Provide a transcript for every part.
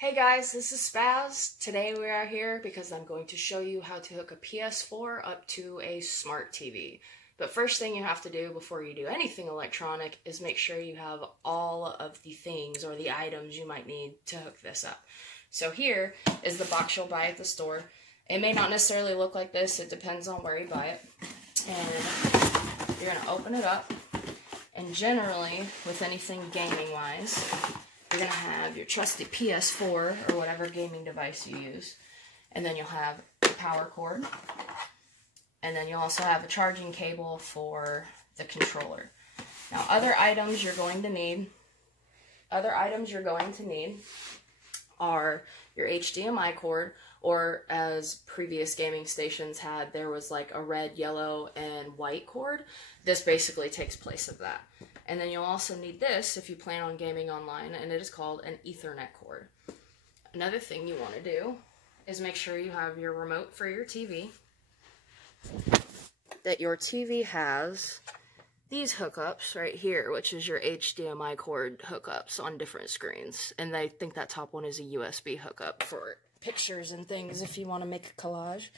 Hey guys, this is Spaz. Today we are here because I'm going to show you how to hook a PS4 up to a smart TV. But first thing you have to do before you do anything electronic is make sure you have all of the things or the items you might need to hook this up. So here is the box you'll buy at the store. It may not necessarily look like this, it depends on where you buy it. And you're going to open it up, and generally with anything gaming wise, you're going to have your trusty PS4 or whatever gaming device you use. And then you'll have the power cord. And then you'll also have a charging cable for the controller. Now, other items you're going to need are your HDMI cord, or as previous gaming stations had, there was like a red, yellow, and white cord. This basically takes place of that. And then you'll also need this if you plan on gaming online, and it is called an Ethernet cord. Another thing you want to do is make sure you have your remote for your TV, that your TV has these hookups right here, which is your HDMI cord hookups on different screens. And I think that top one is a USB hookup for pictures and things if you want to make a collage.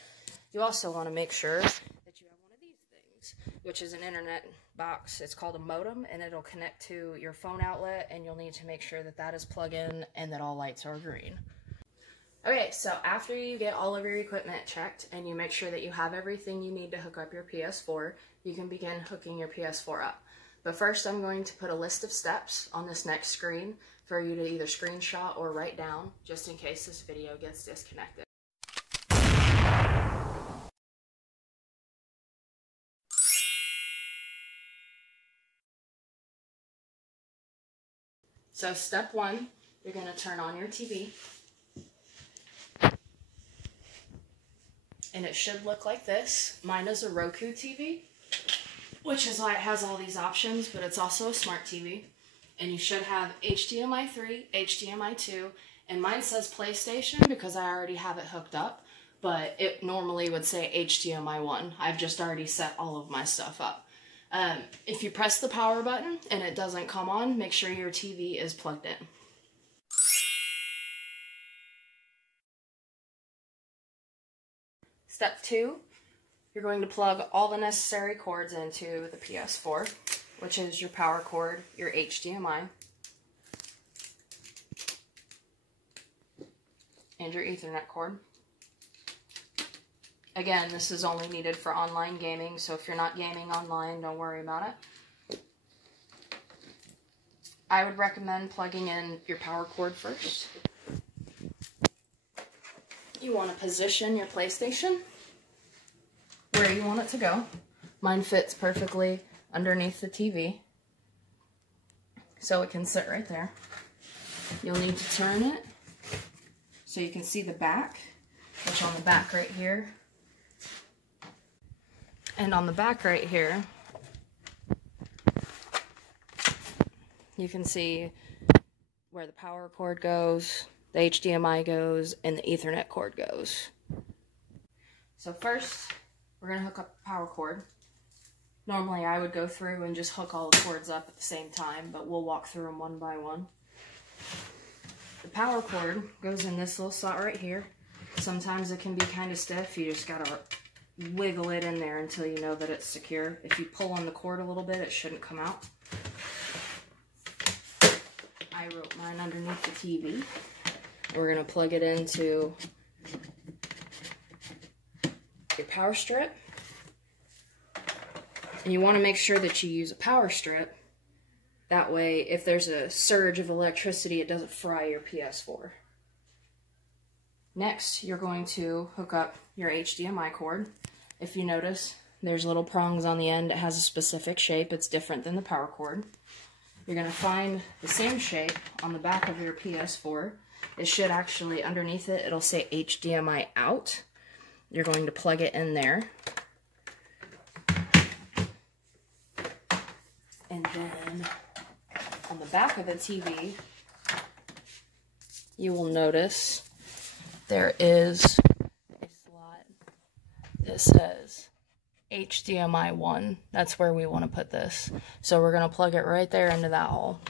You also want to make sure that you have one of these things, which is an internet box. It's called a modem, and it'll connect to your phone outlet, and you'll need to make sure that that is plugged in and that all lights are green. Okay, so after you get all of your equipment checked and you make sure that you have everything you need to hook up your PS4, you can begin hooking your PS4 up. But first, I'm going to put a list of steps on this next screen for you to either screenshot or write down, just in case this video gets disconnected. So step one, you're going to turn on your TV. And it should look like this. Mine is a Roku TV, which is why it has all these options, but it's also a smart TV. And you should have HDMI 3, HDMI 2, and mine says PlayStation because I already have it hooked up, but it normally would say HDMI 1. I've just already set all of my stuff up. If you press the power button and it doesn't come on, make sure your TV is plugged in. Step 2, you're going to plug all the necessary cords into the PS4, which is your power cord, your HDMI, and your Ethernet cord. Again, this is only needed for online gaming, so if you're not gaming online, don't worry about it. I would recommend plugging in your power cord first. You want to position your PlayStation where you want it to go. Mine fits perfectly underneath the TV, so it can sit right there. You'll need to turn it so you can see the back, which on the back right here, and on the back right here, you can see where the power cord goes, the HDMI goes, and the Ethernet cord goes. So first, we're going to hook up the power cord. Normally I would go through and just hook all the cords up at the same time, but we'll walk through them one by one. The power cord goes in this little slot right here. Sometimes it can be kind of stiff. You just got to wiggle it in there until you know that it's secure. If you pull on the cord a little bit, it shouldn't come out. I wrote mine underneath the TV. We're going to plug it into your power strip. And you want to make sure that you use a power strip. That way, if there's a surge of electricity, it doesn't fry your PS4. Next, you're going to hook up your HDMI cord. If you notice, there's little prongs on the end. It has a specific shape. It's different than the power cord. You're going to find the same shape on the back of your PS4. It should actually, underneath it, it'll say HDMI out. You're going to plug it in there. And then on the back of the TV, you will notice there is a slot that says HDMI 1. That's where we want to put this. So we're going to plug it right there into that hole.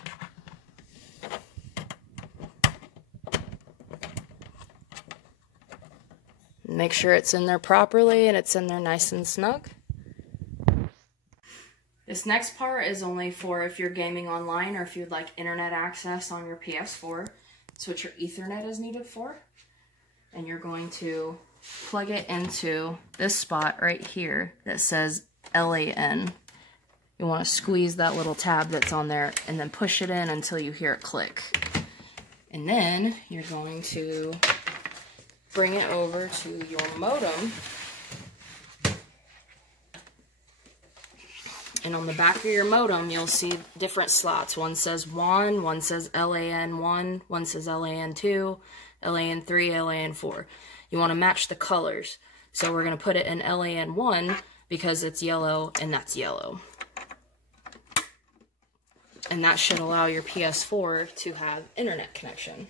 Make sure it's in there properly and it's in there nice and snug. This next part is only for if you're gaming online or if you'd like internet access on your PS4. That's what your Ethernet is needed for. And you're going to plug it into this spot right here that says LAN. You want to squeeze that little tab that's on there and then push it in until you hear it click. And then you're going to bring it over to your modem. And on the back of your modem, you'll see different slots. One says WAN, one says LAN1, one says LAN2, LAN3, LAN4. You want to match the colors. So we're going to put it in LAN1 because it's yellow and that's yellow. And that should allow your PS4 to have internet connection.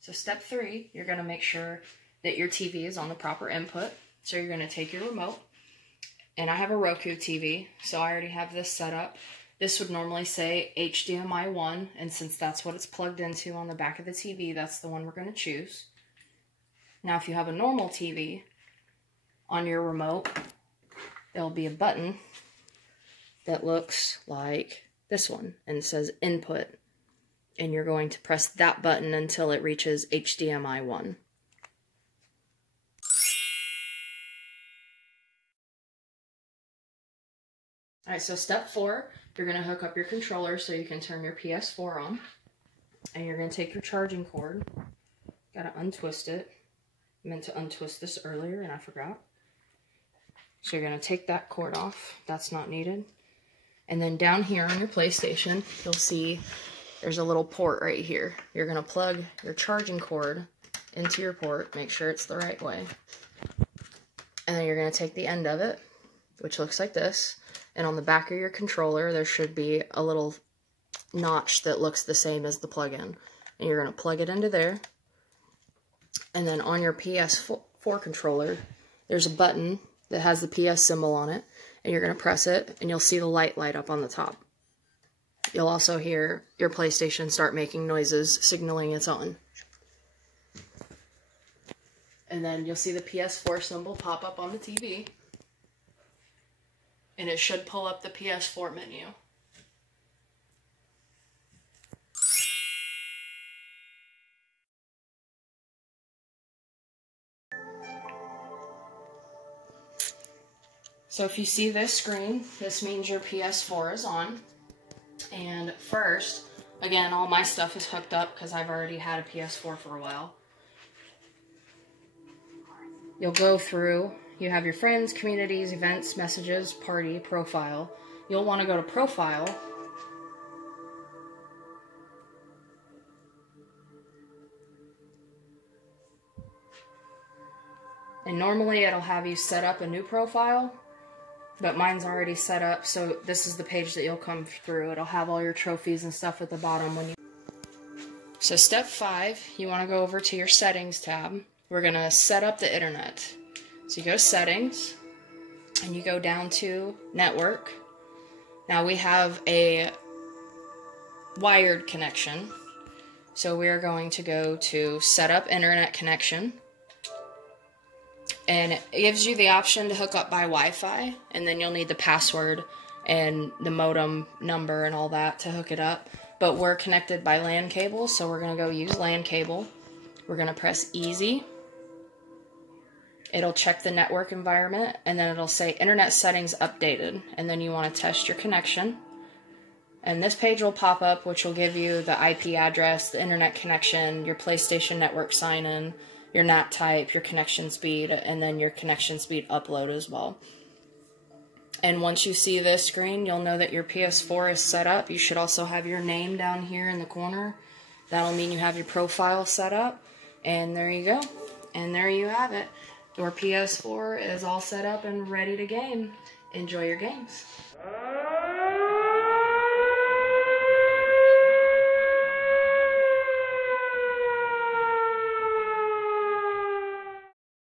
So step 3, you're going to make sure that your TV is on the proper input. So you're going to take your remote, and I have a Roku TV, so I already have this set up. This would normally say HDMI 1, and since that's what it's plugged into on the back of the TV, that's the one we're going to choose. Now if you have a normal TV, on your remote, there'll be a button that looks like this one, and it says input. And you're going to press that button until it reaches HDMI 1. Alright, so step 4, you're going to hook up your controller so you can turn your PS4 on. And you're going to take your charging cord. Got to untwist it. I meant to untwist this earlier and I forgot. So you're going to take that cord off. That's not needed. And then down here on your PlayStation, you'll see there's a little port right here. You're going to plug your charging cord into your port. Make sure it's the right way. And then you're going to take the end of it, which looks like this. And on the back of your controller, there should be a little notch that looks the same as the plug-in. And you're going to plug it into there. And then on your PS4 controller, there's a button that has the PS symbol on it. And you're going to press it, and you'll see the light up on the top. You'll also hear your PlayStation start making noises, signaling it's on. And then you'll see the PS4 symbol pop up on the TV. And it should pull up the PS4 menu. So if you see this screen, this means your PS4 is on. And first, again, all my stuff is hooked up because I've already had a PS4 for a while. You'll go through, you have your friends, communities, events, messages, party, profile. You'll want to go to profile. And normally it'll have you set up a new profile. But mine's already set up, so this is the page that you'll come through. It'll have all your trophies and stuff at the bottom when you... So step 5, you want to go over to your settings tab. We're going to set up the internet. So you go to settings, and you go down to network. Now we have a wired connection. So we are going to go to set up internet connection. And it gives you the option to hook up by Wi-Fi, and then you'll need the password and the modem number and all that to hook it up. But we're connected by LAN cable, so we're going to go use LAN cable. We're going to press easy. It'll check the network environment, and then it'll say internet settings updated, and then you want to test your connection. And this page will pop up, which will give you the IP address, the internet connection, your PlayStation network sign-in, your NAT type, your connection speed, and then your connection speed upload as well. And once you see this screen, you'll know that your PS4 is set up. You should also have your name down here in the corner. That'll mean you have your profile set up. And there you go. And there you have it. Your PS4 is all set up and ready to game. Enjoy your games.